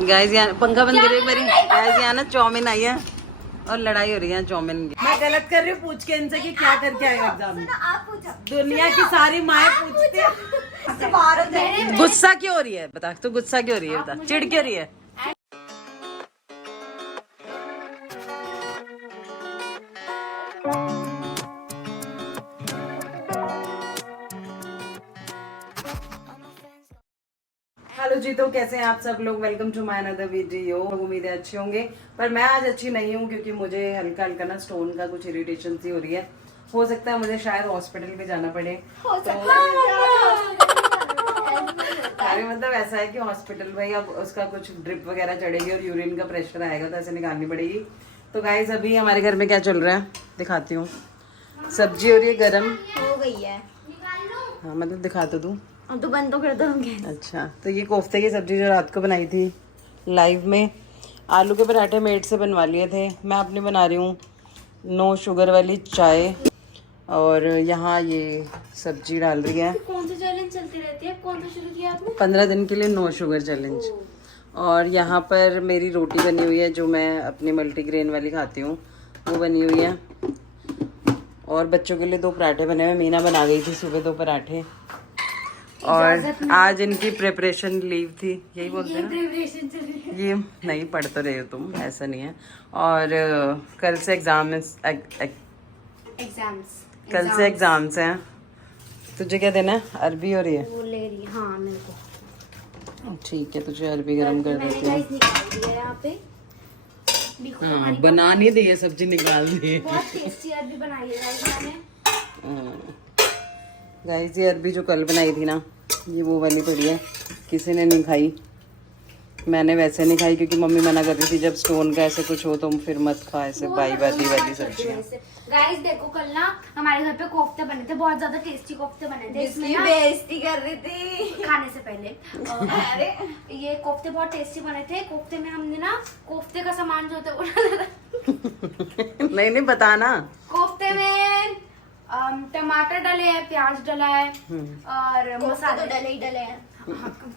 Guys यहाँ पंखा बंद करिए मेरी। गाइस यहाँ ना चाउमीन आई है और लड़ाई हो रही है चाउमीन की। मैं गलत कर रही हूँ पूछ के इनसे कि क्या करके आए एग्जाम में। दुनिया की सारी माएँ पूछती है। गुस्सा क्यों हो रही है बता, तू गुस्सा क्यों हो रही है बता, चिढ़ क्यों रही है? हेलो जी, तो कैसे हैं आप सब लोग? Welcome to my another video. उम्मीद है अच्छे होंगे, पर मैं आज अच्छी नहीं हूँ क्योंकि मुझे हल्का हल्का ना स्टोन का कुछ इरिटेशन सी हो रही है। हो सकता है मुझे शायद हॉस्पिटल भी जाना पड़े। अरे मतलब ऐसा है कि हॉस्पिटल भाई अब उसका कुछ ड्रिप वगैरह चढ़ेगी और यूरिन का प्रेशर आएगा तो ऐसे निकालनी पड़ेगी। तो गाइस अभी हमारे घर में क्या चल रहा है दिखाती हूँ। सब्जी हो रही है गरम, हो गई है। हाँ मतलब दिखा तो दूँ तो बंद तो कर दोगे। अच्छा, तो ये कोफ्ते की सब्जी जो रात को बनाई थी लाइव में। आलू के पराठे मेड से बनवा लिए थे। मैं अपनी बना रही हूँ नो शुगर वाली चाय। और यहाँ ये सब्जी डाल रही है। कौन सी चैलेंज चलती रहती है? कौन सा शुरू किया आपने? 15 दिन के लिए नो शुगर चैलेंज। और यहाँ पर मेरी रोटी बनी हुई है जो मैं अपनी मल्टीग्रेन वाली खाती हूँ, वो बनी हुई है। और बच्चों के लिए 2 पराठे बने हुए। मीना बना गई थी सुबह 2 पराठे। और आज इनकी प्रिपरेशन लीव थी, यही बोलते हैं ना? ये नहीं पढ़ तो रहे हो तुम, ऐसा नहीं है। और कल से एग्जाम्स कल से एग्जाम्स हैं। तुझे क्या देना है? अरबी हो रही है? वो ले रही है, हाँ मेरे को। ठीक है, तुझे अरबी गरम कर देती हूँ। यहाँ पे हाँ, बना नहीं दी है सब्जी, निकाल दी है। बहुत टेस्टी अरबी बनाई है मैंने। गाइस ये अरबी जो कल बनाई थी ना, ये वो वाली पड़ी है, किसी ने नहीं खाई। मैंने वैसे नहीं खाई क्योंकि मम्मी मना कर रही थी जब स्टोन का ऐसे कुछ हो तो फिर मत खा ऐसे बाई बादी वाली सब्जियां। गाइस देखो कल ना हमारे घर पे कोफ्ते बने थे, बहुत ज्यादा टेस्टी कोफ्ते बने थे। इसमें ना बेइज्जती कर रही थी खाने से पहले। अरे ये कोफ्ते बहुत टेस्टी बने थे। कोफ्ते में हमने ना कोफ्ते का सामान जो होता है वो नहीं बताना। कोफ्ते में टमाटर डले हैं, प्याज डला है और मसाले डले ही डले हैं।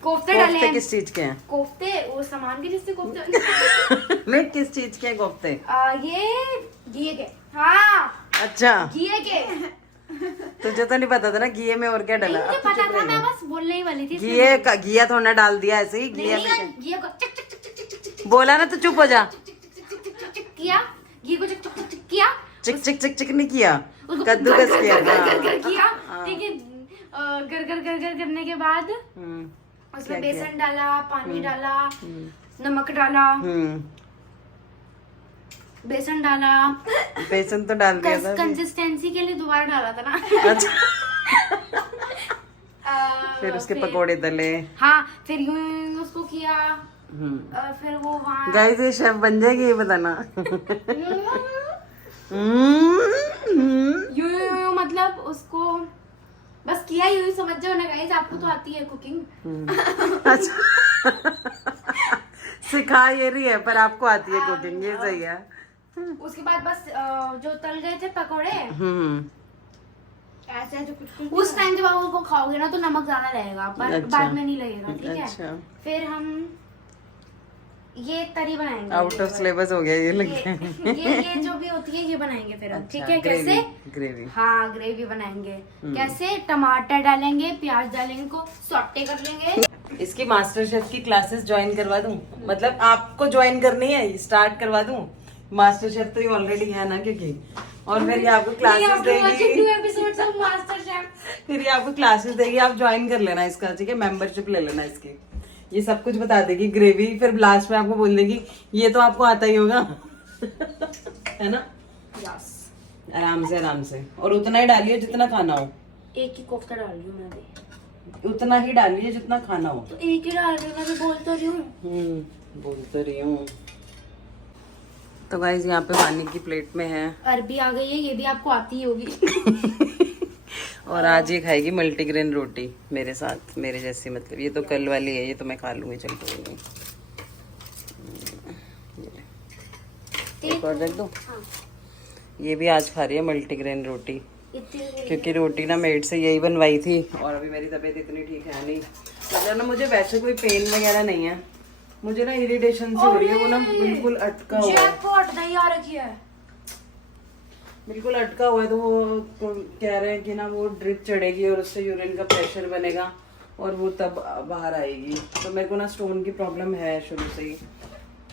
कोफ्ते डले हैं। किस चीज के हैं? कोफ्ते वो सामान के जिससे कोफ्ते नहीं, किस चीज के कोफ्ते? ये घी के। हाँ अच्छा, घी के। तुझे तो नहीं पता था ना घी में और क्या डला? मुझे पता था, मैं बस बोलने ही वाली थी। घिया थोड़ा डाल दिया ऐसे ही। घिया को चक चक चक चक बोला ना तो चुप हो जा। किया घी को चक चक चक किया, चिक चिक चिक चिक नहीं किया, कद्दूकस किया। किया ठीक है। गर गर गर गर करने के बाद उसमें बेसन डाला, पानी डाला, नमक डाला, बेसन डाला। बेसन तो डाल दिया था, कंसिस्टेंसी के लिए दोबारा डाला था ना। अच्छा। फिर उसके पकोड़े तले। हाँ, फिर यूं उसको किया। फिर वो वहाँ गाइस ये शेफ बन जाएगी ये बताना। यूं मतलब उसको बस किया यूं समझ जाओ ना गाइस। आपको तो आती है कुकिंग। अच्छा। सिखा ये रही है पर आपको आती है कुकिंग, ये सही है। उसके बाद बस जो तल गए थे पकोड़े ऐसे जो कुछ उस टाइम जब आप उसको खाओगे ना तो नमक ज्यादा लगेगा, पर अच्छा। बाद में नहीं लगेगा, ठीक है? अच्छा। फिर हम ये तरी बनाएंगे। आउट ऑफ सिलेबस हो गया ये लग गया। ये जो भी होती है ये बनाएंगे फिर हम, ठीक है? कैसे? ग्रेवी। हाँ ग्रेवी बनाएंगे। कैसे? टमाटर डालेंगे, प्याज डालेंगे, को सॉटे कर लेंगे। इसकी मास्टर शेफ की क्लासेस ज्वाइन करवा दूं? मतलब आपको ज्वाइन करनी है, स्टार्ट करवा दूं? मास्टर शेफ तो ये ऑलरेडी है ना, क्योंकि और फिर ये आपको क्लासेस देगी। फिर ये आपको क्लासेस देगी, आप ज्वाइन कर लेना इसका, ठीक है? मेंबरशिप ले लेना इसकी। ये सब कुछ बता देगी, ग्रेवी, फिर लास्ट में आपको बोल देगी ये तो आपको आता ही होगा। है ना? यस। आराम से और उतना ही डालिए जितना खाना हो। एक ही कोफ्ता डाल रही हूँ मैं भी। उतना ही डालिए जितना खाना हो। तो एक ही डाल रही हूँ, मैं तो बोल तो रही हूँ। बोल तो रही हूँ। तो गाइस यहाँ पे पानी की प्लेट में है अरबी आ गई है, ये भी आपको आती ही होगी। और आज ये खाएगी मल्टीग्रेन रोटी मेरे साथ, मेरे जैसी। मतलब ये तो कल वाली है, ये तो मैं खा लूंगी, चल कोई नहीं। एक और रख दो। ये भी आज खा रही है मल्टीग्रेन रोटी, क्योंकि रोटी ना मेड से यही बनवाई थी। और अभी मेरी तबीयत इतनी ठीक है नहीं, मतलब ना मुझे वैसे कोई पेन वगैरह नहीं है, मुझे ना इरिटेशन से हो रही है, वो ना बिल्कुल अटका हुआ है, जैकपॉट नहीं आ रखी है, बिल्कुल अटका हुआ है। तो वो कह रहे हैं कि ना वो ड्रिप चढ़ेगी और उससे यूरिन का प्रेशर बनेगा और वो तब बाहर आएगी। तो मेरे को ना स्टोन की प्रॉब्लम है शुरू से ही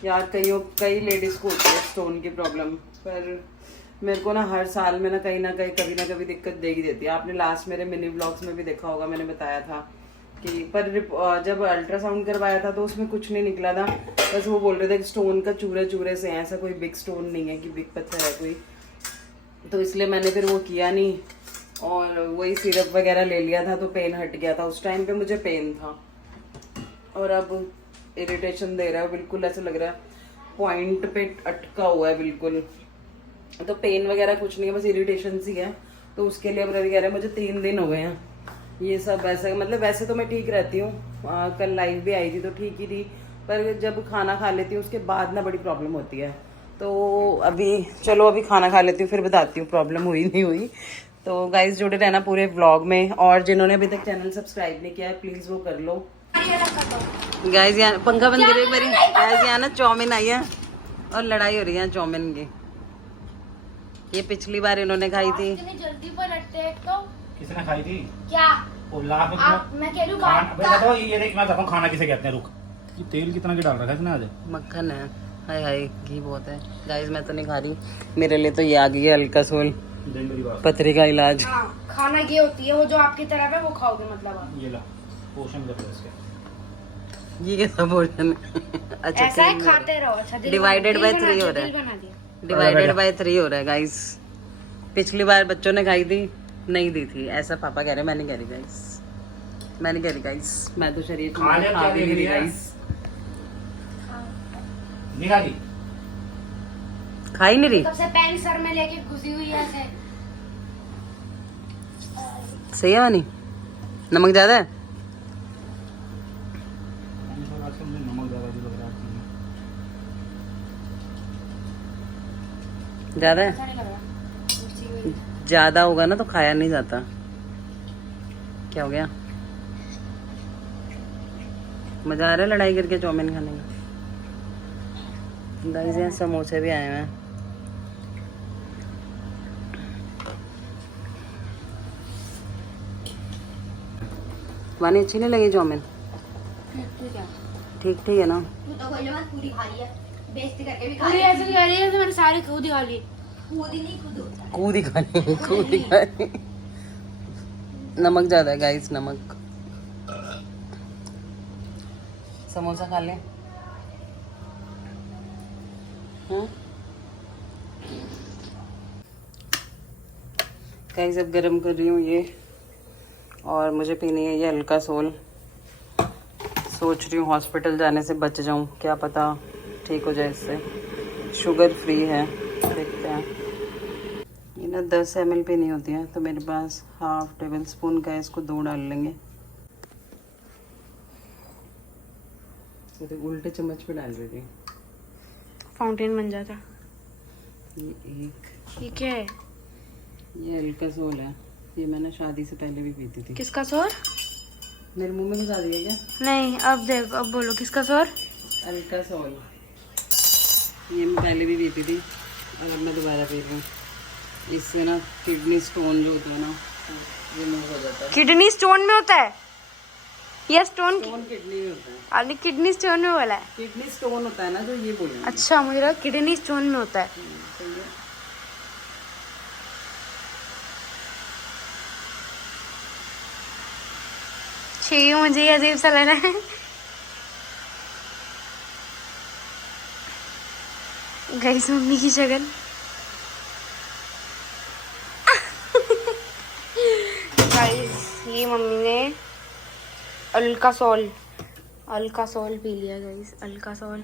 यार, कई लेडीज को होती है स्टोन की प्रॉब्लम, पर मेरे को ना हर साल में ना कहीं कभी ना कभी दिक्कत देगी देती है। आपने लास्ट मेरे मिनी ब्लॉग्स में भी देखा होगा, मैंने बताया था कि पर जब अल्ट्रासाउंड करवाया था तो उसमें कुछ नहीं निकला था, बस वो बोल रहे थे कि स्टोन का चूरे चूरे से है, ऐसा कोई बिग स्टोन नहीं है कि बिग पत्थर है कोई। तो इसलिए मैंने फिर वो किया नहीं और वही सिरप वगैरह ले लिया था, तो पेन हट गया था। उस टाइम पे मुझे पेन था और अब इरिटेशन दे रहा है, बिल्कुल ऐसा लग रहा है पॉइंट पे अटका हुआ है बिल्कुल। तो पेन वगैरह कुछ नहीं है, बस इरिटेशन सी है। तो उसके लिए अब रवि कह रहे हैं मुझे 3 दिन हो गए हैं ये सब ऐसा, मतलब वैसे तो मैं ठीक रहती हूँ, कल लाइव भी आई थी तो ठीक ही थी, पर जब खाना खा लेती हूँ उसके बाद ना बड़ी प्रॉब्लम होती है। तो अभी चलो अभी खाना खा लेती हूँ, फिर बताती हूँ प्रॉब्लम हुई नहीं हुई। तो गाइज जुड़े रहना पूरे व्लॉग में, और जिन्होंने अभी तक चैनल सब्सक्राइब नहीं किया है प्लीज वो कर लो। गाइज यहाँ पंखा बंद करिए मेरी। गाइज यहाँ ना चाउमीन आई है और लड़ाई हो रही है चाउमीन की। ये पिछली बार इन्होंने खाई थी। इतनी जल्दी पलटते हैं तो किसने खाई थी? क्या ओ लाख मैं कह लूं बताओ, ये देख मैं बताऊं खाना किसे कहते हैं। रुक, ये तेल कितना की डाल रखा है इसने आज? मक्खन है, हाय हाय घी बहुत है। गाइस मैं तो नहीं खा रही, मेरे लिए तो ये आ गई है हल्का सोल पथरी का इलाज। हाँ, खाना ये होती है, वो जो आपकी तरफ है वो खाओगे मतलब आप। ये ला पोषण कर लो इसके। ये कैसा भोजन अच्छा ऐसा है, खाते रहो। अच्छा डिवाइडेड बाय 3 हो रहा है, डिवाइडेड बाय 3 हो रहा है गाइस। पिछली बार बच्चों ने खाई थी, नहीं दी थी, ऐसा पापा कह रहे, मैं नहीं कह रही गाइस, मैं नहीं कह रही गाइस, मैं तो शरीर खा ले, खा भी नहीं रही गाइस। नहीं खा रही? खा ही नहीं रही, कब से पेन सर में लेके घुसी हुई है ऐसे। सही है वानी? नमक ज्यादा है? आजकल मुझे नमक ज्यादा भी लग रहा है। ज्यादा है? अच्छा नहीं लग रहा। ज्यादा होगा ना तो खाया नहीं जाता। क्या हो गया? मजा आ रहा है लड़ाई करके चाउमीन खाने का। गाइस यहाँ समोसे भी आए हुए हैं। वानी अच्छी नहीं लगी चाउमीन? ठीक ठीक है ना? तू तो बोले मत, पूरी खा रही है, बेइज्जती करके भी खा रही है। पूरी ऐसे खा रही है जैसे मैंने सारी खुद ही खा ली। खुद ही नहीं, खुद होता है। कूद ही खानी, कूद ही खानी। नमक ज्यादा है गाइस, नमक। समोसा खा लें? गाइस अब गरम कर रही हूँ ये, और मुझे पीनी है ये हल्का सोल। सोच रही हूँ हॉस्पिटल जाने से बच जाऊँ, क्या पता ठीक हो जाए इससे। शुगर फ्री है, देखते हैं। ये ना 10 ml पे नहीं होती है, तो मेरे पास हाफ टेबल स्पून का है, इसको 2 डाल लेंगे। तो उल्टे चम्मच पे डाल रही थी, फाउंटेन बन जाता। ये एक, ये क्या है? ये हल्का सोल है, ये मैंने शादी से पहले भी पीती थी। किसका स्वर? मेरे मुंह में घुसा दिया क्या? नहीं, अब देख, अब बोलो किसका स्वर? हल्का सोल, ये मैं पहले भी पीती थी और अब मैं दोबारा पी रही हूँ। इससे ना किडनी स्टोन जो होता है ना रिमूव हो जाता है। किडनी स्टोन में होता है या स्टोन? स्टोन किडनी में होता है। अरे किडनी स्टोन में बोला है? किडनी स्टोन होता है ना जो, ये बोला। अच्छा, मुझे लगा किडनी स्टोन में होता है। सही है। छी, मुझे ये अजीब सा लग रहा है। गाइस मम्मी की शक्ल। गाइस ये मम्मी ने अल्कासोल पी लिया गाइस, अल्कासोल।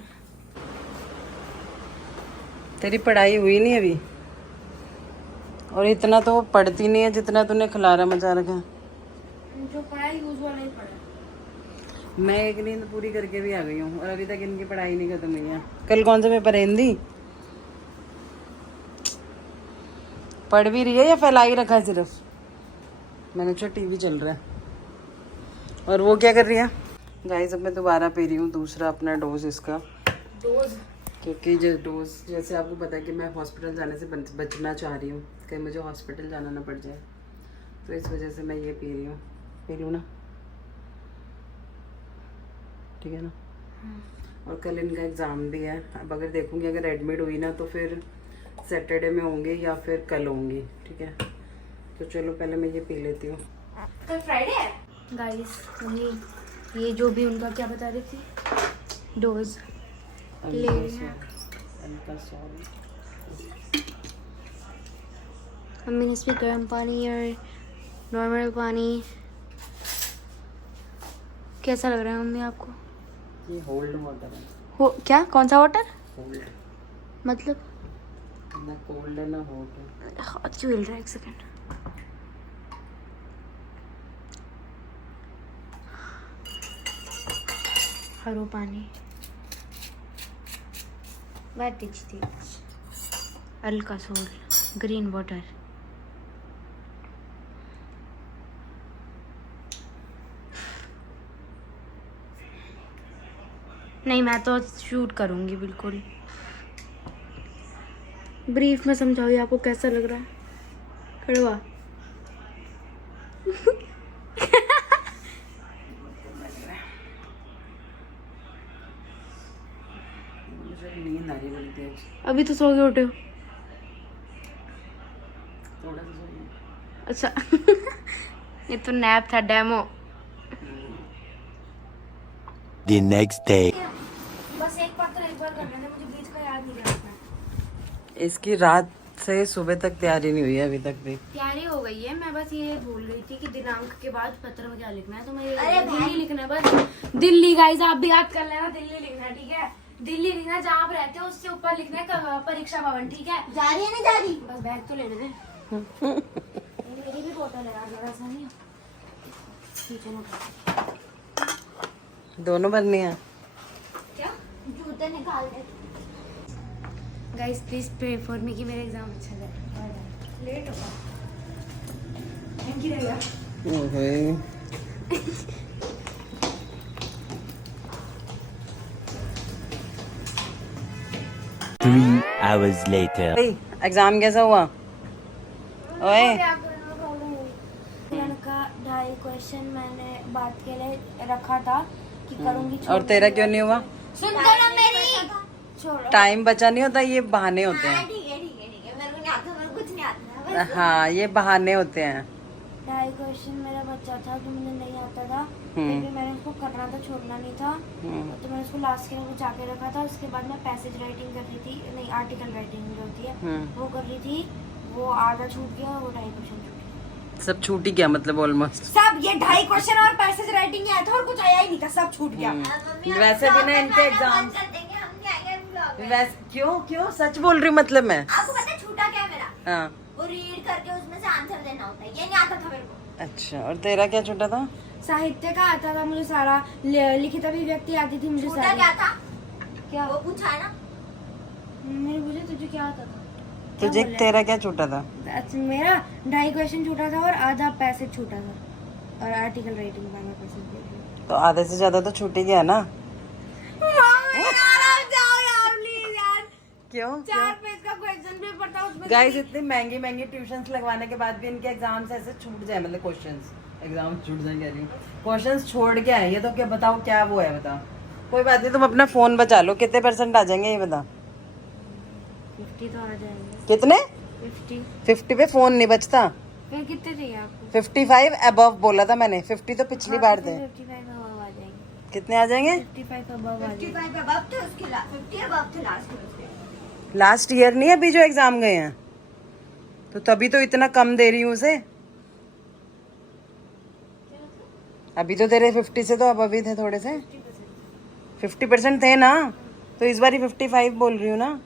तेरी पढ़ाई हुई नहीं अभी, और इतना तो पढ़ती नहीं है जितना तूने खिलारा मचा रखा है। जो पढ़ाई यूज वाला ही पढ़ा। मैं एक नींद पूरी करके भी आ गई हूँ और अभी तक इनकी पढ़ाई नहीं खत्म हुई है। कल कौन सा पेपर है? हिंदी। पढ़ भी रही है या फैला ही रखा है सिर्फ? मैंने सोचा टीवी चल रहा है। और वो क्या कर रही है? गाइस अब मैं दोबारा पी रही हूँ दूसरा अपना डोज इसका, डोज, क्योंकि जो डोज जैसे आपको पता है कि मैं हॉस्पिटल जाने से बचना चाह रही हूँ, कहीं मुझे हॉस्पिटल जाना ना पड़ जाए, तो इस वजह से मैं ये पी रही हूँ। पी लूँ ना, ठीक है ना। और कल इनका एग्ज़ाम भी है, अब अगर देखूँगी अगर एडमिट हुई ना तो फिर सैटरडे में होंगे या फिर कल होंगी, ठीक है। तो चलो पहले मैं ये पी लेती हूँ। कल फ्राइडे है गाइस। ये जो भी उनका क्या बता रही थी, डोज ले रहे हैं। मम्मी ने इसमें गर्म पानी और नॉर्मल पानी, कैसा लग रहा है मम्मी आपको? ये होल्ड वाटर है। हो क्या? कौन सा वाटर? होल्ड मतलब ना कोल्ड है ना हॉट है। हाथ क्यों हिल रहा है? एक सेकंड। हरो पानी, अल्का सोल, ग्रीन वाटर। नहीं, मैं तो शूट करूंगी बिल्कुल। ब्रीफ में समझाओ ये आपको कैसा लग रहा है? कड़वा? मुझे नींद आ रही है बड़ी तेज। अभी तो सो के उठे हो? थोड़ा सा सोइए। अच्छा। ये तो नैप था, डेमो। The next day. बस एक बार तो एक बार करना है, मुझे बीच का याद नहीं रखना। इसकी रात से सुबह तक तैयारी नहीं हुई है अभी तक भी। तैयारी हो गई है, मैं बस ये भूल गई थी कि दिनांक के बाद पत्र में क्या लिखना है, तो मैं दिल्ली लिखना है बस। दिल्ली गाइस, आप भी याद कर लेना, दिल्ली लिखना है, ठीक है। दिल्ली लिखना, जहाँ आप रहते हो उससे ऊपर लिखना है परीक्षा भवन, ठीक है। जा रही है नहीं जा रही? बस बैग तो लेने दे। मेरी भी बोतल है यार, जरा सा नहीं नीचे ना दोनों बननी है। क्या? जूते निकाल दे। Guys please pray for me कि मेरा एग्जाम अच्छा जाए। लेट होगा, थैंक यू रहेगा। Three hours later. एग्जाम कैसा हुआ? ओए का 2.5 क्वेश्चन मैंने बात के लिए रखा था कि करूंगी। और तेरा क्यों नहीं हुआ? सुनते ना मेरी, छोड़ो। टाइम बचा नहीं होता, ये बहाने होते हैं। ठीक है मेरे को नहीं आता, मेरे को कुछ नहीं आता। हाँ, ये बहाने होते हैं। 2.5 क्वेश्चन मेरा बच्चा था जो मुझे नहीं आता था, फिर भी मैंने उसको करना था, छोड़ना नहीं था। तो मैंने उसको लास्ट के लिए बचा के रखा था। उसके बाद मैं पैसेज राइटिंग कर रही थी, नहीं आर्टिकल राइटिंग जो होती है वो कर रही थी। वो आधा छूट गया, वो 2.5 क्वेश्चन छूट गया। सब छूट ही गया मतलब ऑलमोस्ट सब। ये 2.5 क्वेश्चन और पैसेज राइटिंग ही आया था और कुछ आया ही नहीं था, सब छूट गया। वैसे भी ना इनके एग्जाम वैसे क्यों सच बोल रही हूँ मतलब मैं। आपको पता है छूटा क्या मेरा? हाँ वो रीड करके उसमें से आंसर देना होता है, ये नहीं आता था मेरे को। अच्छा, और तेरा क्या छूटा था? साहित्य का आता था मुझे सारा, लिखित अभिव्यक्ति आती थी मुझे सारी। क्या था? क्या वो पूछा है ना मैंने? पूछा तुझे क्या आता था? तुझे तेरा क्या छूटा था? अच्छा, मेरा 2.5 क्वेश्चन छूटा था और आधा पैसेज छूटा था और आर्टिकल राइटिंग का मैं पैसेज। तो आधे से ज्यादा तो छूट ही गया ना। क्यों? 4 पेज का क्वेश्चन पेपर था उसमें। गाइस इतनी महंगी महंगी ट्यूशंस लगवाने के बाद भी इनके एग्जाम्स ऐसे छूट जाए, मतलब क्वेश्चंस एग्जाम छूट जाए कह रही हूँ, क्वेश्चंस छोड़ के आए ये तो। क्या बताओ क्या वो है, बताओ। कोई बात नहीं, तुम अपना फोन बचा लो। कितने % आ जाएंगे ये बता? 50 तो आ जाएंगे। कितने? 50 पे फोन नहीं बचता। फिर कितने चाहिए आपको? 55 अबव बोला था मैंने, 50 तो पिछली बार थे। 55 अबव आ जाएंगे। कितने आ जाएंगे? 55 अबव आ जाएंगे। 55 अबव थे उसके, 50 अबव थे लास्ट ईयर नहीं अभी जो एग्जाम गए हैं, तो तभी तो इतना कम दे रही हूँ उसे। अभी तो तेरे 50 से तो अब अभी थे थोड़े से 50% थे ना, तो इस बार ही 55 बोल रही हूँ ना।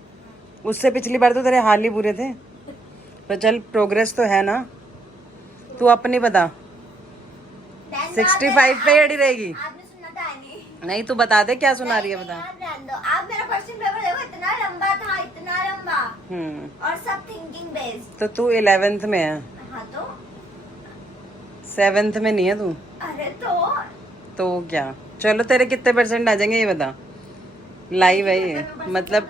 उससे पिछली बार तो तेरे हाल ही बुरे थे। पर चल प्रोग्रेस तो है ना। तू अपनी बता, 65 पे अड़ी रहेगी? नहीं तू बता दे क्या सुना रही है, बता। आप मेरा क्वेश्चन पेपर देखो, इतना लंबा था, इतना लंबा। और सब थिंकिंग बेस्ड। तो तू 11th में है? हाँ तो 7th में नहीं है तू? अरे तो क्या चलो तेरे कितने % आ जाएंगे ये बता। लाइव है ये, मतलब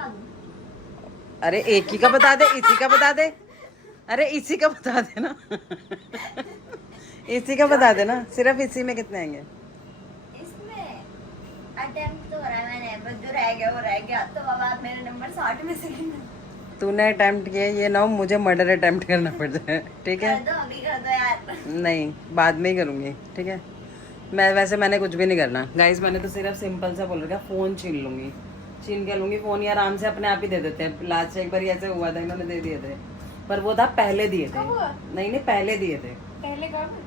अरे एक ही का बता दे, इसी का बता दे, अरे इसी का बता दे ना इसी का बता दे ना, सिर्फ इसी में कितने आएंगे? इसमें अटेम्प्ट तो हो रहा है मैंने, बस जो रह गया वो रह गया। तो अब आप मेरे नंबर 60 में से गिनना। तूने अटेम्प्ट किया, ये ना हो मुझे मर्डर अटेम्प्ट करना पड़ जाए, ठीक है? कर दो, अभी कर दो यार। नहीं, बाद में ही करूँगी, ठीक है? मैंने कुछ भी नहीं करना गाइस, मैंने तो सिर्फ सिंपल सा बोल रखा, फ़ोन छीन लूँगी, छीन के लूँगी फ़ोन, ये आराम से अपने आप ही दे देते हैं। लास्ट एक बार ऐसे हुआ था, इन्होंने दे दिए थे, पर वो था पहले दिए थे। नहीं पहले दिए थे। पहले कब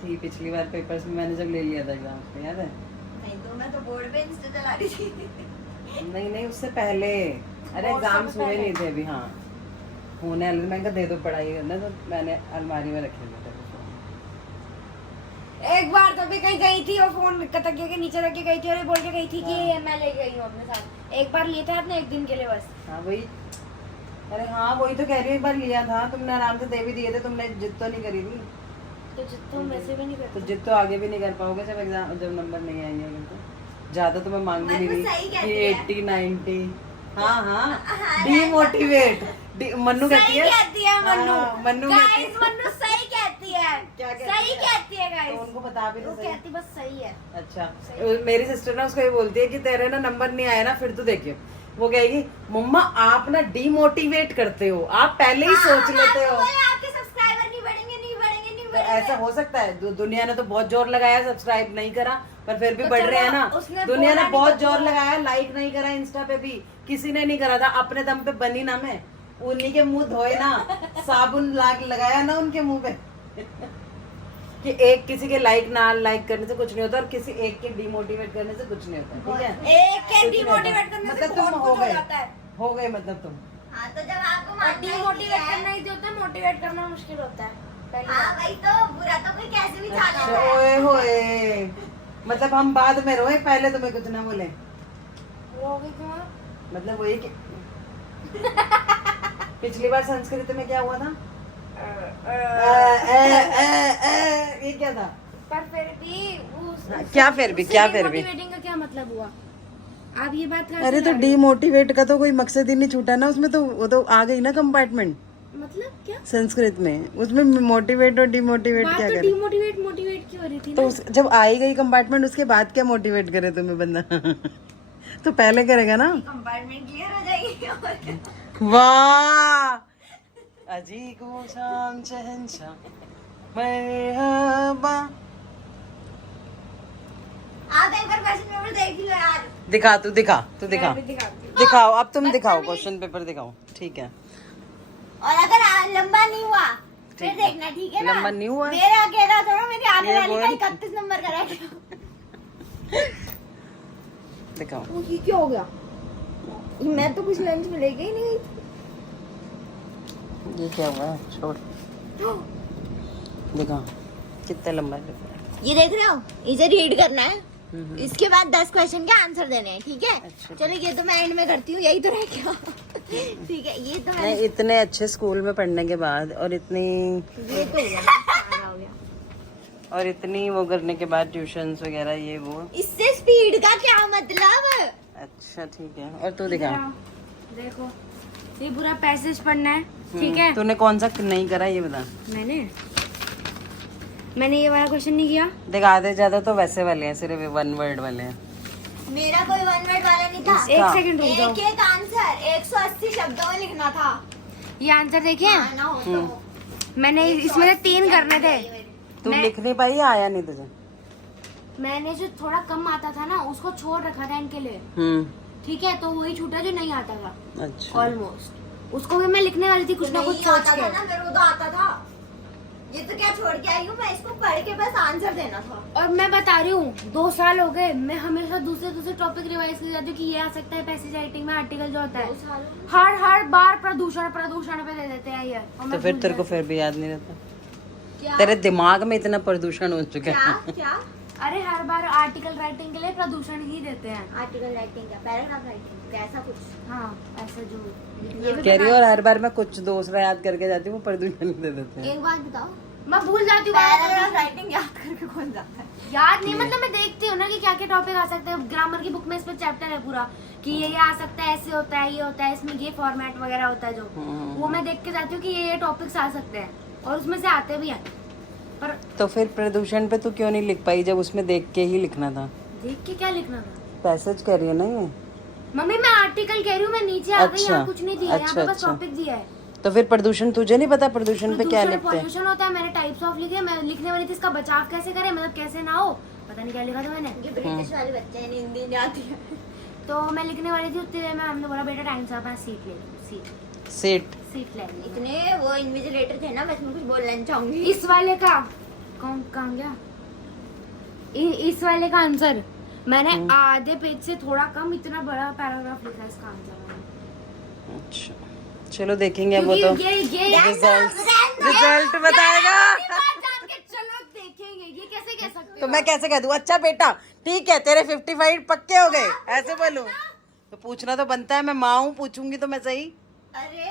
थी पिछली बार पेपर्स में, मैंने जब ले लिया था एग्जाम्स में, याद है? नहीं तो मैं तो बोर्ड पे इंस्टा चला रही थी। नहीं उससे पहले, अरे एग्जाम्स हुए नहीं थे अभी। हाँ होने वाले थे, मैंने कहा दे दो पढ़ाई करना, तो मैंने अलमारी में रखे थे। एक बार तो भी कहीं गई थी और फोन तकिए के नीचे रख के गई थी और ये बोल के गई थी कि मैं ले गई हूँ अपने साथ। एक बार लिए थे आपने, एक दिन के लिए बस। हाँ वही, अरे हाँ वही तो कह रही हूँ, एक बार लिया था तुमने, आराम से दे भी दिए थे तुमने, जिद तो नहीं करी थी। तो जितना वैसे भी नहीं करते तो जिद तो आगे भी नहीं कर पाओगे जब एग्जाम, जब नंबर नहीं आएंगे अगर तो। ज्यादा तो मैं मांग भी नहीं रही कि 80 90। हाँ डीमोटिवेट, मन्नू कहती है मन्नू कहती है मन्नू सही कहती है। क्या कहती सही है? कहती है गाइस, तो उनको बता भी वो तो कहती बस सही है। अच्छा, मेरी सिस्टर ना उसको ये बोलती है कि तेरे ना नंबर नहीं आया ना, फिर तू देखियो, वो कहेगी मम्मा आप ना डीमोटिवेट करते हो, आप पहले ही सोच लेते हो। आपके सब्सक्राइबर नहीं बढ़ेंगे, नहीं बढ़ेंगे, नहीं तो बढ़ेंगे। ऐसा हो सकता है, दुनिया ने तो बहुत जोर लगाया, सब्सक्राइब नहीं करा, पर फिर भी तो बढ़ रहे हैं ना। उसने दुनिया बोला ने नहीं बहुत तो जोर बोला। लगाया, लाइक नहीं करा इंस्टा पे भी, किसी ने नहीं करा था, अपने दम पे बनी ना मैं, उन्हीं के मुंह धोए ना, साबुन लगाया ना उनके मुंह पे कि एक किसी के लाइक करने से कुछ नहीं होता, और किसी एक के डिमोटिवेट करने से कुछ नहीं होता, ठीक है? एक के कुछ नहीं डिमोटिवेट होता। करने से मतलब तुम बहुत हो कुछ हो गए, जाता है। हो गए मतलब तुम। हाँ तो जब आपको डिमोटिवेट करना ही होता है, मोटिवेट करना मुश्किल होता है। हाँ भाई, तो बुरा तो कोई कैसे भी चाह लेता है। ओए होए, मतलब हम बाद में रोए, पहले तुम्हें कुछ ना बोले, रोगे क्यों? मतलब वही कि पिछली बार संस्कृत में क्या हुआ था? ये क्या था? पर फिर भी क्या फिर भी मोटिवेटिंग का क्या मतलब हुआ? आप ये बात कहाँ अरे से तो ला रहे हो? डीमोटिवेट का तो कोई मकसद ही नहीं छूटा ना उसमें, तो वो तो आ गई ना कंपार्टमेंट मतलब क्या संस्कृत में, उसमें मोटिवेट और डिमोटिवेट बात क्या तो करे? मोटिवेट क्यों हो रही थी तो ना? जब आई गई कंपार्टमेंट, उसके बाद क्या मोटिवेट करे तुम्हें बंदा तो पहले करेगा ना। कंपार्टमेंट क्लियर हो जाएगी और क्या? वाह, अजी को शाम शहंशाह मरहबा। आप एक बार क्वेश्चन पेपर देख लो यार। दिखा तू दिखा मैं भी दिखाती हूँ। दिखाओ, अब तुम दिखाओ, क्वेश्चन पेपर दिखाओ, ठीक है? और अगर लंबा नहीं हुआ फिर ठीक है। देखना, ठीक है ना? लंबा नहीं हुआ? मेरा अकेला थोड़ा, मेरी आने ये वाली बोल। का 31 नंबर का रहेगा। दिखाओ। ये क्या हो गया? मैं तो कुछ लंच में लेके ही नहीं गई। ये क्या हुआ है? छोड़, दिखाओ कितना लंबा है पेपर। ये देख रहे हो, इसे रीड करना है, इसके बाद 10 क्वेश्चन के आंसर देने हैं, ठीक है? अच्छा। चलो ये तो मैं एंड में करती हूँ, यही तो रह गया। ठीक है, ये तो नहीं, इतने अच्छे स्कूल में पढ़ने के बाद और इतनी ये तो हो गया, सारा हो गया। और इतनी वो करने के बाद ट्यूशंस वगैरह ये वो। इससे स्पीड का क्या मतलब? अच्छा ठीक है, और तू दिखा। देखो, ये पूरा पैसेज पढ़ना है, ठीक है? तूने कौन सा नहीं करा ये बता। मैंने ये वाला क्वेश्चन नहीं किया। देख आधे ज्यादा तो वैसे वाले हैं, सिर्फ 1 वर्ड वाले हैं। मेरा कोई 1 वर्ड वाला नहीं था। इसका? एक सेकंड रुक जाओ। एक आंसर 180 शब्दों में लिखना था। ये आंसर देखिए ना हो तो मैंने इसमें से 3 करने थे। तू लिख नहीं पाई या आया नहीं तुझे? मैंने जो थोड़ा कम आता था ना, उसको छोड़ रखा था इनके लिए, ठीक है? तो वही छूटा जो नहीं आता था अच्छा। ऑलमोस्ट। उसको भी मैं लिखने वाली थी कुछ ना कुछ सोच के। मेरे को तो आता था, ये तो क्या छोड़ के आई हूँ मैं, इसको पढ़ के बस आंसर देना था। और मैं बता रही हूँ 2 साल हो गए, मैं हमेशा दूसरे टॉपिक रिवाइज कर जाती हूँ कि ये आ सकता है पैसेज राइटिंग में, आर्टिकल जो होता है। हर बार प्रदूषण पे दे देते हैं ये। तो फिर तेरे को फिर भी याद नहीं रहता? तेरे दिमाग में इतना प्रदूषण हो चुका है। क्या? अरे हर बार आर्टिकल राइटिंग के लिए प्रदूषण ही देते हैं। आर्टिकल राइटिंग का, पैराग्राफ राइटिंग का, ऐसा कुछ। हाँ, ऐसा जो ये भी कह रही हो, और हर बार मैं कुछ दूसरा याद करके जाती हूँ, प्रदूषण दे देते हैं। एक बात बताओ, मैं भूल जाती हूँ पैराग्राफ राइटिंग याद करके कौन जाता है? याद नहीं, मतलब मैं देखती हूँ ना कि क्या क्या टॉपिक आ सकते हैं। ग्रामर की बुक में इस पे चैप्टर है पूरा कि ये आ सकता है, ऐसे होता है, ये होता है, इसमें ये फॉर्मेट वगैरह होता है जो, वो मैं देख के जाती हूँ कि ये टॉपिक्स आ सकते हैं और उसमें से आते भी हैं। पर तो फिर प्रदूषण पे तू क्यों नहीं लिख पाई जब उसमें देख के ही लिखना था? देख के क्या लिखना था? पैसेज कह रही है ना ये? मम्मी मैं आर्टिकल कह रही हूँ, मैं नीचे आ गई, यहाँ कुछ नहीं दिया, यहाँ पे बस टॉपिक दिया है। तो फिर प्रदूषण तुझे नहीं पता प्रदूषण पे क्या लिखते हैं? पॉल्यूशन होता है, मैंने टाइप्स ऑफ लिखे, मैं लिखने वाली थी इसका बचाव कैसे करें, मतलब कैसे ना हो, पता नहीं क्या लिखा था मैंने। ये ब्रिटिश वाले बच्चे हैं, हिंदी नहीं आती है। तो मैं लिखने वाली थी उतनी देर में हमने बोला बेटा टाइम से अपना सीट ले लो, सीट ले ली। इतने वो इन्विजिलेटर थे ना, मैं इसमें कुछ बोलना नहीं चाहूंगी। इस वाले का कौन कहाँ गया? इस वाले का आंसर मैंने आधे पेज से थोड़ा कम इतना बड़ा पैराग्राफ लिखा है इसका आंसर। अच्छा चलो देखेंगे वो तो ये रिजल्ट बताएगा। जान के चलो देखेंगे, ये कैसे कह सकते तो हो? मैं कैसे कह दूं अच्छा बेटा ठीक है तेरे 55 पक्के हो गए, ऐसे बोलूं? तो पूछना तो बनता है, मैं माँ हूँ, पूछूंगी तो मैं सही। अरे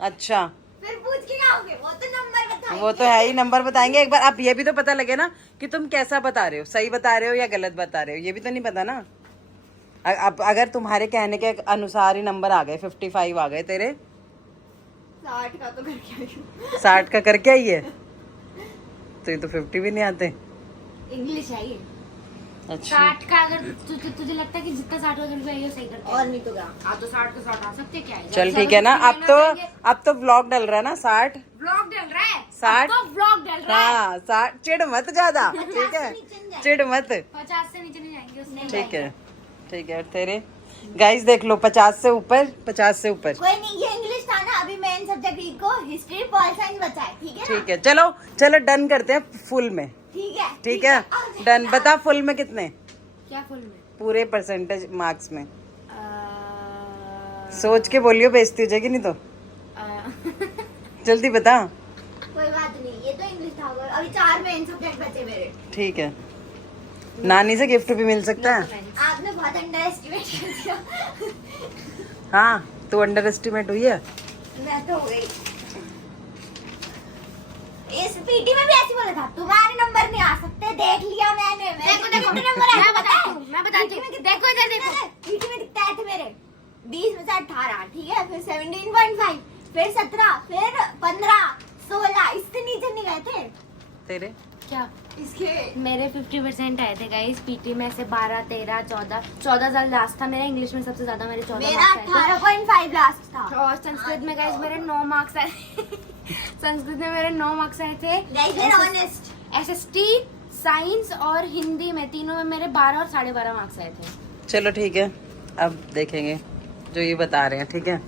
अच्छा फिर पूछ के क्या होगे? वो तो नंबर बताएंगे। वो तो है ही, नंबर बताएंगे। एक बार आप ये भी तो पता लगे ना कि तुम कैसा बता रहे हो, सही बता रहे हो या गलत बता रहे हो, ये भी तो नहीं पता ना। अब अगर तुम्हारे कहने के अनुसार ही नंबर आ गए, 55 आ गए तेरे, 60 का तो करके आई हूँ। 60 का करके आई है, तो ये तो 50 भी नहीं आते। इंग्लिश है ये। अच्छा 60 का अगर तुझे लगता है कि जितना 60 का करके आई हो सही करते और नहीं तो क्या? आप तो 60 का 60 आ सकते हैं, क्या है? चल ठीक है ना। अब तो व्लॉग डल रहा है ना 60 व्लॉग डल रहा है, 60 तो व्लॉग डल रहा है। हाँ 60 चिढ़ मत ज्यादा, ठीक है चिढ़ मत, 50 से नीचे नहीं जाएंगे उसमें। ठीक है ठीक है। और तेरे गाइस देख लो 50 से ऊपर, 50 से ऊपर। कोई नहीं, ये इंग्लिश था ना, अभी मेन सब्जेक्ट को हिस्ट्री पॉल साइंस बचा है, ठीक है ना? ठीक है चलो चलो डन करते हैं फुल में, ठीक है डन। बता फुल में कितने, क्या फुल में? पूरे परसेंटेज मार्क्स में सोच के बोलियो, बेइज्जती हो जाएगी नहीं तो। जल्दी बता। कोई बात नहीं, ये तो इंग्लिश था, अभी 4 मेन सब्जेक्ट बचे मेरे। ठीक है, नानी से गिफ्ट भी मिल सकता है। आपने बहुत अंडर एस्टिमेट कर दिया। हाँ तू अंडर एस्टिमेट हुई है। मैं तो हो गई। इस पीटी में भी ऐसे बोला था तुम्हारे नंबर नहीं आ सकते, देख लिया मैंने। देखो नंबर मैं बताती हूँ देखो इधर देखो, पीटी में दिखता थे मेरे 20 में से 18, ठीक है, फिर 17.5, फिर 17, फिर 15, 16, इससे नीचे नहीं गए थे तेरे क्या इसके। मेरे 50% आए थे गाइस पीटी में से, 12, 13, 14 साल लास्ट था मेरा। इंग्लिश में सबसे ज्यादा मेरे 14 मेरा मार्क्स आए 18.5 लास्ट था। थे। और संस्कृत में गाइस मेरे 9 मार्क्स आए संस्कृत में मेरे 9 मार्क्स आए थे। ऑनेस्ट एसएसटी, साइंस और हिंदी में तीनों में मेरे 12 और 12.5 मार्क्स आए थे। चलो ठीक है, अब देखेंगे जो ये बता रहे हैं, ठीक है।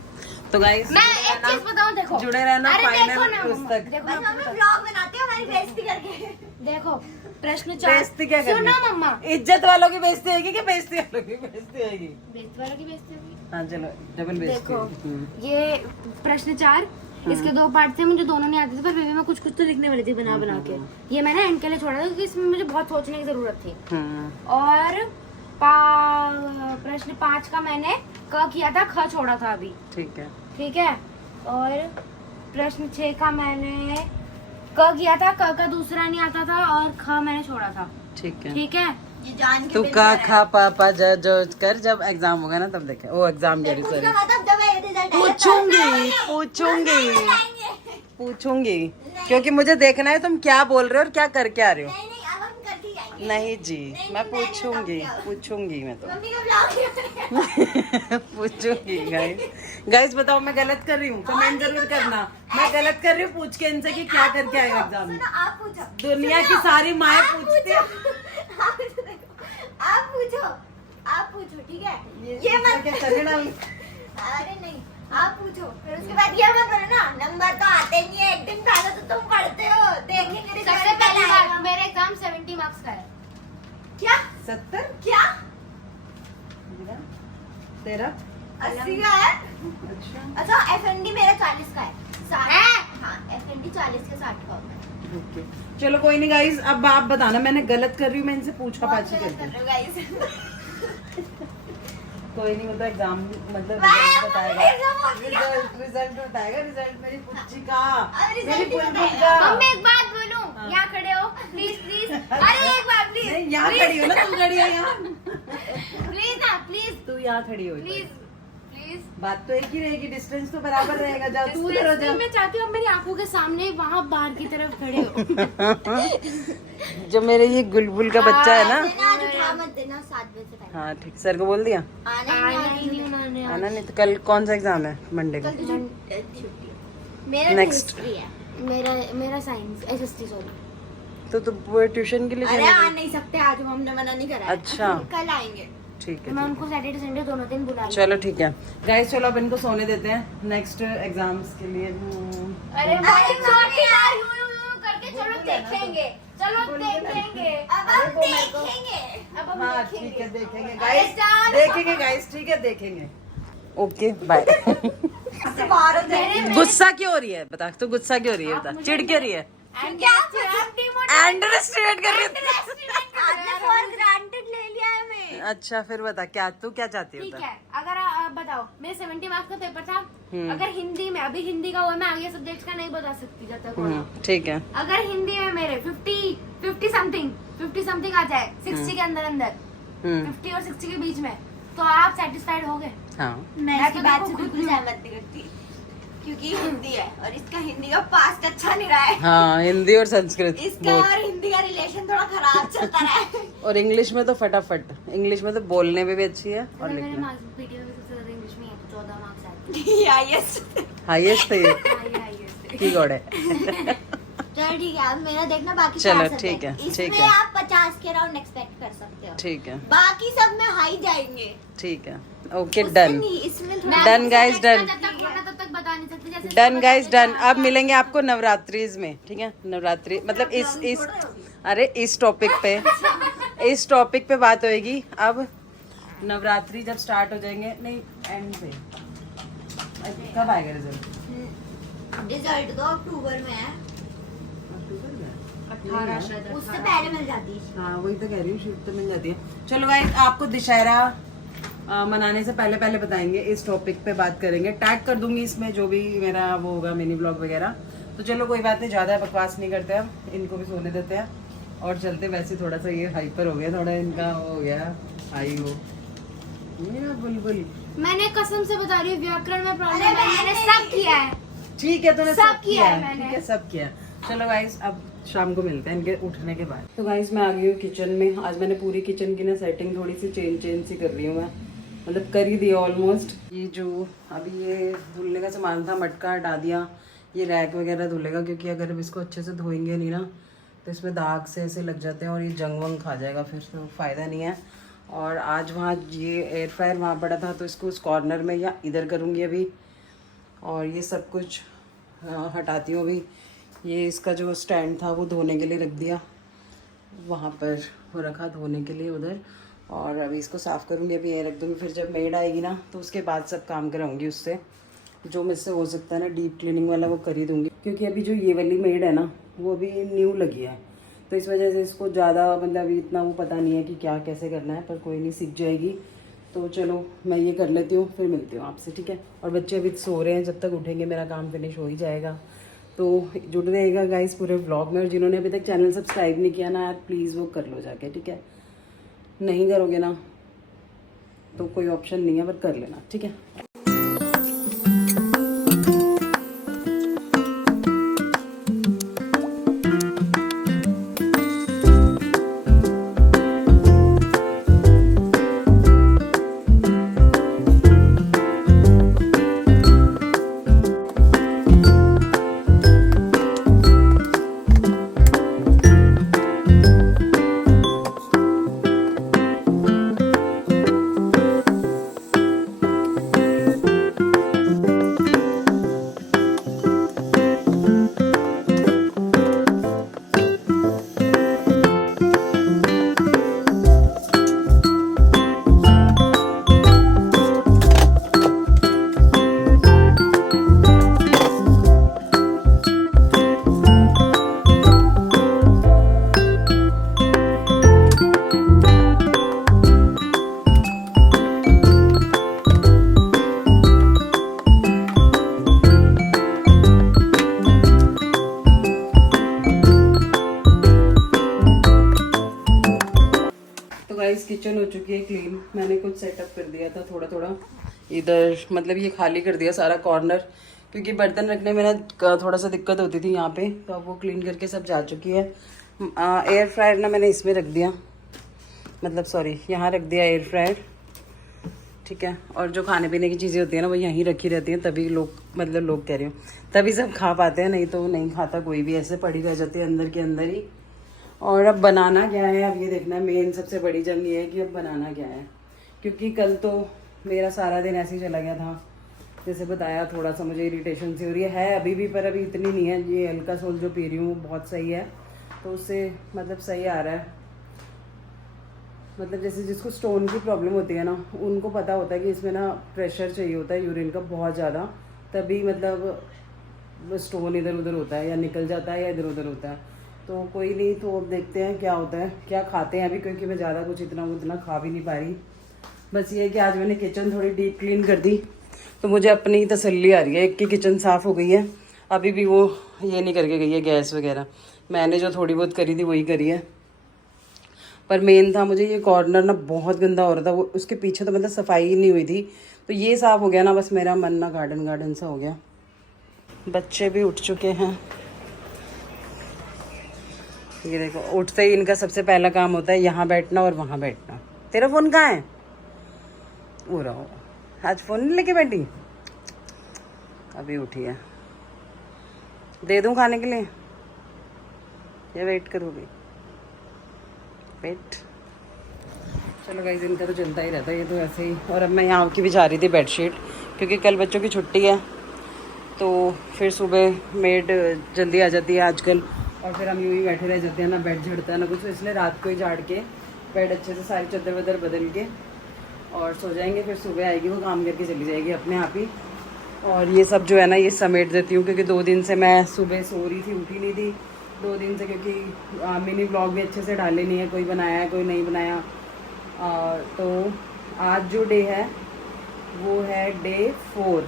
तो गाइस मैं एक चीज बताऊं, देखो जुड़े रहना अरे देखो फाइनल ना उस मम्मा, तक। देखो बस ना मम्मी ब्लॉग बनाते हो हमारी बेइज्जती करके। देखो प्रश्न 4। बेइज्जती क्या करनी? सुनो मम्मा, इज्जत वालों की बेइज्जती होगी कि बेइज्जती वालों की बेइज्जती होगी? बेइज्जती वालों की बेइज्जती होगी। हाँ चलो डबल बेइज्जती। देखो ये प्रश्न 4, इसके 2 पार्ट थे, मुझे दोनों नहीं आते थे, पर फिर भी मैं कुछ तो लिखने वाली थी बना के। ये मैंने एंड के लिए छोड़ा था क्योंकि इसमें मुझे बहुत सोचने की जरूरत थी। और प्रश्न 5 का मैंने क किया था, ख छोड़ा था अभी, ठीक है। और प्रश्न 6 का मैंने क किया था, क का दूसरा नहीं आता था, और ख मैंने छोड़ा था, ठीक है। ठीक है। ये जान के तू बिल का कर खा पा पा जो कर, जब एग्जाम होगा ना तब देखे। ओ एग्जाम रहा जारी है। सॉरी, उसका मतलब जब ये रिजल्ट आएगा पूछूंगी पूछूंगी क्योंकि मुझे देखना है तुम क्या बोल रहे हो और क्या करके आ रहे हो। नहीं अब हम करके जाएंगे। नहीं जी नहीं, मैं मैंने पूछूंगी बताऊंगी अब। पूछूंगी मैं तो मम्मी का ब्लॉग पूछूंगी। गाइस बताओ मैं गलत कर रही हूँ, कमेंट जरूर करना मैं गलत कर रही हूँ, पूछ के इनसे कि क्या करके आएगा एग्जाम में। आप पूछो। दुनिया की सारी माएं पूछती हैं। आप पूछो ठीक है। ये मत क्या चने डाल। अरे नहीं आप पूछो, फिर उसके बाद ये मत बोलो ना नंबर तो आते नहीं है, एक दिन पहले तो तुम पढ़ते हो, देखेंगे सबसे पहली बात मेरे एग्जाम 70 मार्क्स का है। क्या 70 क्या तेरा 80 का है? अच्छा अच्छा एफएनडी मेरा 40 का है। 60 हाँ एफएनडी 40 के 60 का होता है। ओके चलो कोई नहीं गाइस, अब आप बताना मैंने गलत कर रही हूँ, मैं इनसे पूछा पाछी बहुत गलत करती कर हूँ। रहे हो guys। कोई नहीं, वो तो एग्जाम मतलब वाह, रिजल्ट बताएगा, exam हो गया। रिजल्ट बताएगा, रिजल्ट मेरी पुच्ची का, अब result मेरी ही बुलबुल बताएगा। का। मम्मी एक बात बोलूं, यहाँ खड़े हो प्लीज प्लीज। अरे एक बार प्लीज। नहीं यहाँ खड़ी हो ना, तू खड़ी है यहाँ, प्लीज ना प्लीज तू यहाँ खड़ी हो। Please please. बात तो एक ही रहेगी, डिस्टेंस तो बराबर रहेगा। जाओ तू उधर हो जा। मैं चाहती हूँ आप मेरी आंखों के सामने वहाँ बाहर की तरफ खड़े हो। जो मेरे ये गुलबुल का बच्चा है ना, देना, आज उठा मत देना 7 बजे से पहले। हाँ ठीक, सर को बोल दिया आना ही नहीं उन्होंने। आना नहीं। तो कल कौन सा एग्जाम है? मंडे को। छुट्टी। मेरा Next. हिस्ट्री है। मेरा साइंस एसएसटी सॉरी। तो वो ट्यूशन के लिए अरे जाना आ है? नहीं सकते आज, हमने मना नहीं करा है। अच्छा। कल आएंगे। ठीक है मैं उनको सैटरडे संडे दोनों दिन बुला लूंगी। चलो ठीक है गाइस, चलो अब इनको सोने देते हैं नेक्स्ट एग्जाम्स के लिए। अरे छोटी यार करके चलो देखेंगे, चलो देखेंगे। अब हम देखेंगे। अब हम हाँ देखेंगे। ठीक है, देखेंगे अरे गाइस, जान। देखेंगे गाइस, ठीक है देखेंगे। Okay bye. बाहर गुस्सा क्यों हो रही है बता, तू गुस्सा क्यों हो रही है बता, चिढ़ क्यों रही है? अंडरएस्टिमेट कर रही है। आपने फॉर ग्रांटेड ले लिया है मैं। अच्छा फिर बता, क्या तू क्या चाहती है ठीक बता। है, अगर आप बताओ मेरे 70 मार्क्स का पेपर था, अगर हिंदी में, अभी हिंदी का हुआ, मैं आगे सब्जेक्ट्स का नहीं बता सकती जब तक होना। ठीक है। अगर हिंदी में मेरे 50 समथिंग आ जाए 60 के अंदर अंदर, 50 और 60 के बीच में, तो आप सेटिस्फाइड हो गए? हाँ मैं इसकी तो बात देखो से खुद बिल्कुल सहमत नहीं करती, क्योंकि हिंदी है और इसका हिंदी का पास्ट अच्छा नहीं रहा है। हाँ, हिंदी और संस्कृत इसका बोथ। और हिंदी का रिलेशन थोड़ा खराब चलता रहा है। और इंग्लिश में तो फटाफट, इंग्लिश में तो बोलने में भी अच्छी है और मेरे लिखने मार्क्स पीटीए में सबसे ज्यादा इंग्लिश में है, तो 14 मार्क्स आए। यस। हाईएस्ट है ये। हाईएस्ट। की गॉड है। चलो ठीक है, अब मेरा देखना बाकी चलो, 4 ठीक है, subject। ठीक इसमें है। आप 50 के राउंड एक्सपेक्ट कर सकते हो। ठीक है बाकी सब में हाई जाएंगे। ठीक है ओके उससे डन नहीं, इसमें थोड़ा Done, guys, done. जब तक होना तब तक बता नहीं सकते, जैसे डन गाइस डन। अब मिलेंगे आपको नवरात्रिज में, ठीक है? नवरात्रि मतलब इस अरे इस टॉपिक पे बात होएगी। अब नवरात्रि जब स्टार्ट हो जाएंगे, नहीं एंड पे, कब आएगा रिजल्ट? रिजल्ट तो अक्टूबर में है, उससे पहले मिल जाती है। हाँ वही तो कह रही हूँ, शूट तो मिल जाती है। चलो गाइस, आपको दशहरा मनाने से पहले पहले बताएंगे, इस टॉपिक पे बात करेंगे। टैग कर दूंगी इसमें जो भी मेरा वो होगा, मिनी ब्लॉग वगैरह। तो चलो कोई बात नहीं, ज़्यादा बकवास नहीं करते, अब इनको भी सोने देते हैं और चलते। वैसे थोड़ा सा ये हाइपर हो गया, थोड़ा इनका हो गया हाई हो मेरा बुलबुल। मैंने कसम से बता रही हूँ, व्याकरण में प्रॉब्लम अरे है, मैंने सब किया है। ठीक है, तूने सब सब किया किया है है, ठीक मैंने। है सब किया। चलो गाइस, अब शाम को मिलते हैं इनके उठने के बाद। तो गाइस मैं आ गई हूँ किचन में। आज मैंने पूरी किचन की ना सेटिंग थोड़ी सी चेंज सी कर रही हूँ मैं, मतलब कर ही दी ऑलमोस्ट। ये जो अभी ये धुलने का सामान था, मटका हटा दिया, ये रैक वगैरह धुलेगा, क्योंकि अगर हम इसको अच्छे से धोएंगे नहीं ना तो इसमें दाग से ऐसे लग जाते हैं और ये जंग वंग खा जाएगा, फिर तो फ़ायदा नहीं है। और आज वहाँ ये एयर फ्रायर वहाँ पड़ा था, तो इसको उस कॉर्नर में या इधर करूँगी अभी। और ये सब कुछ हटाती हूँ अभी। ये इसका जो स्टैंड था वो धोने के लिए रख दिया, वहाँ पर वो रखा धोने के लिए उधर। और अभी इसको साफ़ करूँगी, अभी ये रख दूँगी। फिर जब मेड आएगी ना तो उसके बाद सब काम कराऊँगी उससे, जो मुझसे हो सकता है ना डीप क्लीनिंग वाला वो कर ही दूँगी। क्योंकि अभी जो ये वाली मेड है ना वो अभी न्यू लगी है, तो इस वजह से इसको ज़्यादा मतलब अभी इतना वो पता नहीं है कि क्या कैसे करना है, पर कोई नहीं, सीख जाएगी। तो चलो मैं ये कर लेती हूँ, फिर मिलती हूँ आपसे, ठीक है? और बच्चे अभी सो रहे हैं, जब तक उठेंगे मेरा काम फिनिश हो ही जाएगा। तो जुड़ रहेगा गाइस पूरे व्लॉग में। और जिन्होंने अभी तक चैनल सब्सक्राइब नहीं किया ना यार, प्लीज़ वो कर लो जाके, ठीक है? नहीं करोगे ना तो कोई ऑप्शन नहीं है, पर कर लेना, ठीक है? कुछ सेटअप कर दिया था थोड़ा थोड़ा इधर, मतलब ये खाली कर दिया सारा कॉर्नर, क्योंकि बर्तन रखने में ना थोड़ा सा दिक्कत होती थी यहाँ पे, तो अब वो क्लीन करके सब जा चुकी है। एयर फ्रायर ना मैंने इसमें रख दिया, मतलब सॉरी यहाँ रख दिया एयर फ्रायर, ठीक है। और जो खाने पीने की चीज़ें होती है ना वो यहीं रखी रहती हैं, तभी लोग, मतलब लोग कह रही हूँ, तभी सब खा पाते हैं, नहीं तो नहीं खाता कोई भी, ऐसे पड़ी रह जाती है अंदर के अंदर ही। और अब बनाना क्या है, अब ये देखना है, मेन सबसे बड़ी जंग ये है कि अब बनाना क्या है, क्योंकि कल तो मेरा सारा दिन ऐसे ही चला गया था, जैसे बताया, थोड़ा सा मुझे इरिटेशन सी हो रही है अभी भी, पर अभी इतनी नहीं है। ये हल्का सोल जो पी रही हूँ बहुत सही है, तो उससे मतलब सही आ रहा है। मतलब जैसे जिसको स्टोन की प्रॉब्लम होती है ना, उनको पता होता है कि इसमें ना प्रेशर चाहिए होता है यूरिन का बहुत ज़्यादा, तभी मतलब स्टोन इधर उधर होता है, या निकल जाता है या इधर उधर होता है। तो कोई नहीं, तो अब देखते हैं क्या होता है, क्या खाते हैं अभी, क्योंकि मैं ज़्यादा कुछ इतना खा भी नहीं पा रही। बस ये है कि आज मैंने किचन थोड़ी डीप क्लीन कर दी, तो मुझे अपनी तसल्ली आ रही है। एक की किचन साफ़ हो गई है, अभी भी वो ये नहीं करके गई है गैस वगैरह, मैंने जो थोड़ी बहुत करी थी वही करी है। पर मेन था मुझे ये कॉर्नर ना बहुत गंदा हो रहा था, वो उसके पीछे तो मतलब सफाई ही नहीं हुई थी, तो ये साफ़ हो गया ना, बस मेरा मन ना गार्डन सा हो गया। बच्चे भी उठ चुके हैं, ये देखो, उठते ही इनका सबसे पहला काम होता है यहाँ बैठना और वहाँ बैठना। तेरा फ़ोन कहाँ है? वो रहो, आज फ़ोन नहीं लेके बैठी, अभी उठी है, दे दूँ खाने के लिए या वेट करोगी? वेट। चलो गाइस, इनका तो चलता ही रहता है ये तो ऐसे ही। और अब मैं यहाँ की बिछा रही थी बेडशीट, क्योंकि कल बच्चों की छुट्टी है, तो फिर सुबह मेड जल्दी आ जाती है आजकल, और फिर हम यूँ ही बैठे रह जाते हैं, ना बेड झड़ता है ना कुछ, इसलिए रात को ही झाड़ के बेड अच्छे से सारी चादर वादर बदल के और सो जाएंगे। फिर सुबह आएगी वो काम करके चली जाएगी अपने आप ही। और ये सब जो है ना ये समेट देती हूँ, क्योंकि 2 दिन से मैं सुबह सो रही थी, उठी नहीं थी 2 दिन से, क्योंकि मिनी ब्लॉग भी अच्छे से डाले नहीं है, कोई बनाया है कोई नहीं बनाया। तो आज जो डे है वो है डे 4।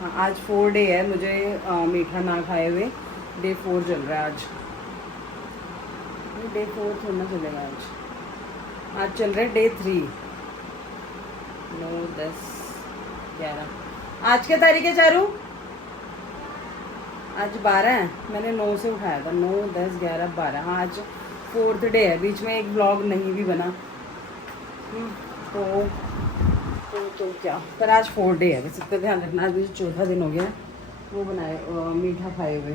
हाँ, आज 4 डे है मुझे मीठा ना खाए हुए, डे 4 चल रहा है आज। डे 4 थोड़ा चलेगा आज चल रहा है डे 3। 9, 10, 11 आज क्या तारीख है चारू? आज 12 है, मैंने 9 से उठाया था, 9, 10, 11, 12। हाँ, आज 4th डे है, बीच में एक ब्लॉग नहीं भी बना, तो क्या, पर आज 4 डे है, बस इतना ध्यान रखना। आज मुझे 4था दिन हो गया वो बनाए मीठा खाए हुए,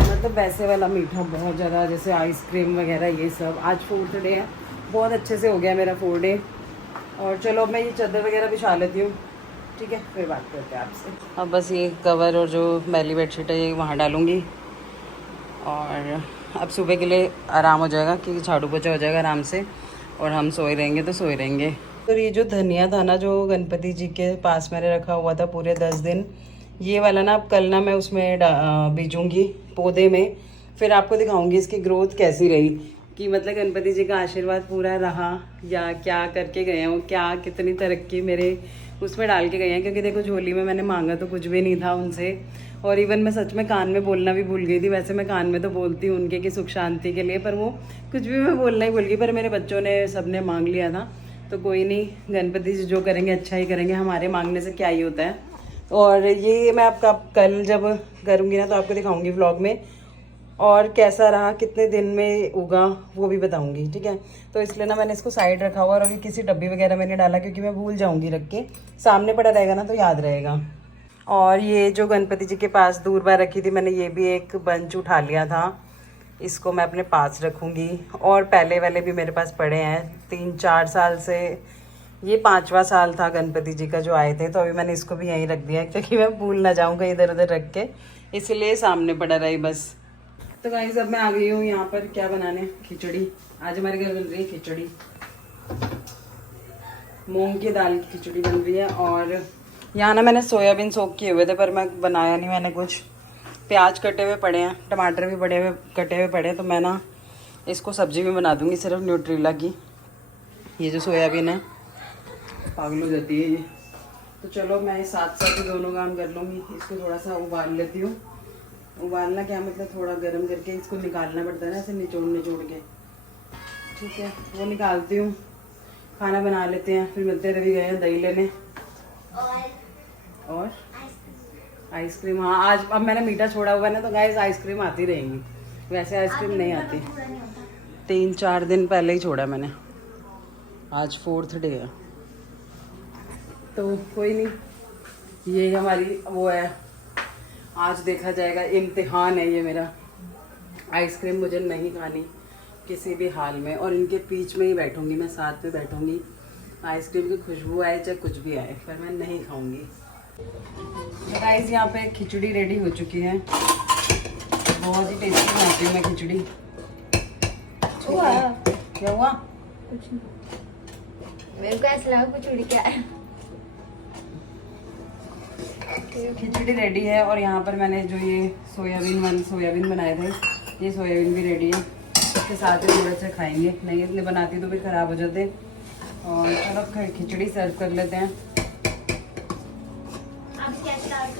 मतलब वैसे वाला मीठा, बहुत ज़्यादा, जैसे आइसक्रीम वगैरह ये सब। आज 4th डे है, बहुत अच्छे से हो गया मेरा 4 डे। और चलो अब मैं ये चादर वगैरह बिछा लेती हूँ, ठीक है, फिर बात करते हैं आपसे। अब बस ये कवर और जो मैली बेडशीट है ये वहाँ डालूँगी, और अब सुबह के लिए आराम हो जाएगा, क्योंकि झाड़ू पोछा हो जाएगा आराम से, और हम सोए रहेंगे तो सोए रहेंगे। तो ये जो धनिया था ना, जो गणपति जी के पास मैंने रखा हुआ था पूरे 10 दिन, ये वाला ना अब कल ना मैं उसमें बीजूँगी पौधे में, फिर आपको दिखाऊंगी इसकी ग्रोथ कैसी रही, कि मतलब गणपति जी का आशीर्वाद पूरा रहा या क्या करके गए हैं, क्या कितनी तरक्की मेरे उसमें डाल के गए हैं। क्योंकि देखो, झोली में मैंने मांगा तो कुछ भी नहीं था उनसे, और इवन मैं सच में कान में बोलना भी भूल गई थी। वैसे मैं कान में तो बोलती हूँ उनके कि सुख शांति के लिए, पर वो कुछ भी मैं बोलना ही भूल गई। पर मेरे बच्चों ने सबने मांग लिया था, तो कोई नहीं, गणपति जी जो करेंगे अच्छा ही करेंगे, हमारे मांगने से क्या ही होता है। और ये मैं आपका कल जब करूँगी ना तो आपको दिखाऊंगी व्लॉग में, और कैसा रहा, कितने दिन में उगा वो भी बताऊंगी, ठीक है। तो इसलिए ना मैंने इसको साइड रखा हुआ, और अभी किसी डब्बी वगैरह में नहीं डाला, क्योंकि मैं भूल जाऊंगी रख के, सामने पड़ा रहेगा ना तो याद रहेगा। और ये जो गणपति जी के पास दूर बार रखी थी मैंने, ये भी एक बंच उठा लिया था, इसको मैं अपने पास रखूँगी। और पहले वाले भी मेरे पास पड़े हैं 3-4 साल से, ये 5वां साल था गणपति जी का जो आए थे, तो अभी मैंने इसको भी यहीं रख दिया, क्योंकि मैं भूल ना जाऊँ कहीं इधर उधर रख के, इसलिए सामने पड़ा रही बस। तो गाइस अब मैं आ गई हूँ यहाँ पर क्या बनाने, खिचड़ी। आज हमारे घर बन रही है खिचड़ी, मूंग की दाल की खिचड़ी बन रही है। और यहाँ ना मैंने सोयाबीन सोक किए हुए थे, पर मैं बनाया नहीं मैंने कुछ। प्याज कटे हुए पड़े हैं, टमाटर भी कटे हुए पड़े हैं, तो मैं ना इसको सब्जी में बना दूँगी, सिर्फ न्यूट्रीला की। ये जो सोयाबीन है पागल हो जाती है ये, तो चलो मैं साथ साथ ही दोनों काम कर लूँगी। इसको थोड़ा सा उबाल लेती हूँ। उबालना क्या मतलब, थोड़ा गर्म करके इसको निकालना पड़ता है ना, ऐसे निचोड़ के, ठीक है, वो निकालती हूँ। खाना बना लेते हैं, फिर मिलते हैं। रवि गए हैं दही लेने और आइसक्रीम। हाँ आज अब मैंने मीठा छोड़ा हुआ है ना, तो गाइस आइसक्रीम आती रहेंगी। वैसे आइसक्रीम नहीं आती, 3-4 दिन पहले ही छोड़ा मैंने। आज 4th डे है, तो कोई नहीं, ये हमारी वो है, आज देखा जाएगा। इम्तिहान है ये मेरा। आइसक्रीम मुझे नहीं खानी किसी भी हाल में, और इनके बीच में ही बैठूंगी मैं, साथ में बैठूंगी। आइसक्रीम की खुशबू आए चाहे कुछ भी आए, पर मैं नहीं खाऊंगी। तो गाइस यहाँ पे खिचड़ी रेडी हो चुकी है। बहुत ही टेस्टी बनाती हूँ मैं खिचड़ी। क्या हुआ? कुछ नहीं, मेरे को ऐसा लगा कुछ उड़ के आया। खिचड़ी रेडी है, और यहाँ पर मैंने जो ये सोयाबीन बनाए थे, ये सोयाबीन भी रेडी है। इसके साथ ही थोड़े से खाएंगे, नहीं इतने बनाती तो भी ख़राब हो जाते। और चलो खिचड़ी सर्व कर लेते हैं। अब क्या स्टार्ट?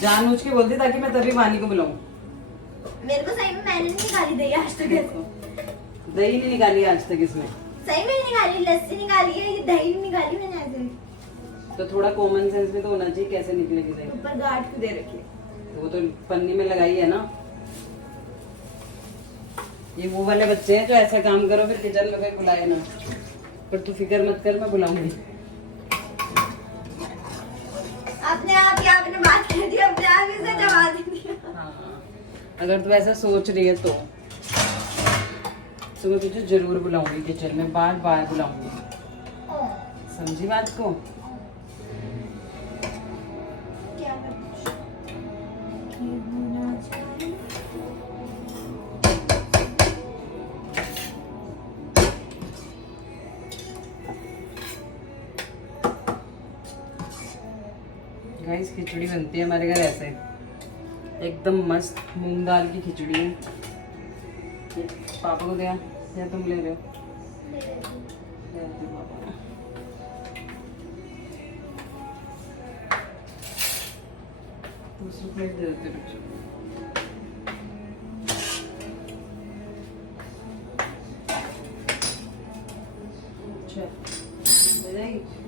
जानबूझ के बोलती ताकि मैं तभी वानी को बुलाऊं। मेरे को सही में मैंने नहीं निकाली दही आज तक। दही नहीं निकाली आज तक इसमें, सही में निकाली, लस्सी निकाली है, ये दही नहीं निकाली मैंने ऐसे। तो थोड़ा कॉमन सेंस भी तो होना चाहिए, कैसे निकलेगी दही? ऊपर गार्ड को दे रखी है। तो वो तो पन्नी में लगाई है ना। ये वो वाले बच्चे हैं जो ऐसा काम करो फिर किचन में कोई बुलाए ना। पर तू फिक्र मत कर, मैं बुलाऊंगी। अपने आप ही आपने बात कर दी, अपने आप ही से जवाब दे दिया। हाँ, अगर तू ऐसा सोच रही है तो मैं तुझे जरूर बुलाऊंगी किचन में, बार बार बुलाऊंगी। समझी बात को? क्या गाइस खिचड़ी बनती है हमारे घर ऐसे, एकदम मस्त मूंग दाल की खिचड़ी है। ये पापा को दिया या तुम ले रहे हो? ले आती हूँ पापा को। दूसरी प्लेट दे देते बच्चों को। अच्छा ले जाएगी।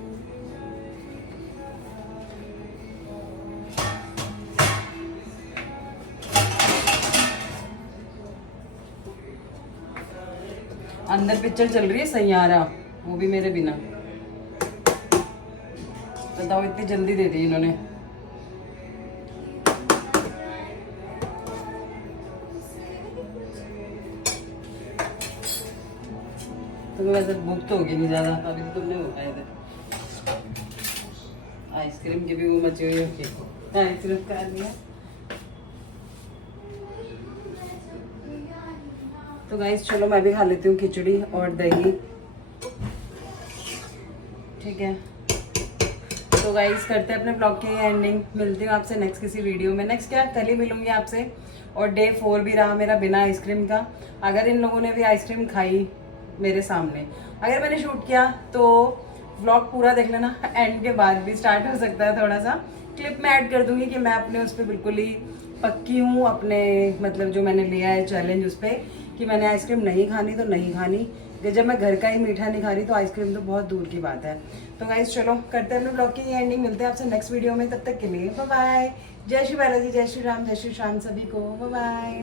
अंदर पिक्चर चल रही है सैयारा, वो भी मेरे बिना। बताओ इतनी जल्दी दे दी इन्होंने। तुम्हें वैसे भूख तो होगी नहीं ज्यादा, अभी तो तुमने वो खाए थे। आइसक्रीम की भी वो मची हुई होगी, आइसक्रीम खा लिया। तो गाइस चलो मैं भी खा लेती हूँ खिचड़ी और दही, ठीक है। तो गाइस करते हैं अपने ब्लॉग की एंडिंग। मिलती हूँ आपसे नेक्स्ट किसी वीडियो में। नेक्स्ट क्या, कल ही मिलूंगी आपसे। और डे 4 भी रहा मेरा बिना आइसक्रीम का। अगर इन लोगों ने भी आइसक्रीम खाई मेरे सामने, अगर मैंने शूट किया तो व्लॉग पूरा देख लेना। एंड के बाद भी स्टार्ट हो सकता है थोड़ा सा क्लिप में ऐड कर दूंगी कि मैं अपने उस पर बिल्कुल ही पक्की हूँ, अपने मतलब जो मैंने लिया है चैलेंज उस पर, कि मैंने आइसक्रीम नहीं खानी तो नहीं खानी। कि जब मैं घर का ही मीठा नहीं खा रही तो आइसक्रीम तो बहुत दूर की बात है। तो गाइस चलो करते हैं अपने ब्लॉग की एंडिंग। मिलते हैं आपसे नेक्स्ट वीडियो में, तब तक के लिए बाय बाय। जय श्री बालाजी, जय श्री राम, जय श्री श्याम सभी को, बाय बाय।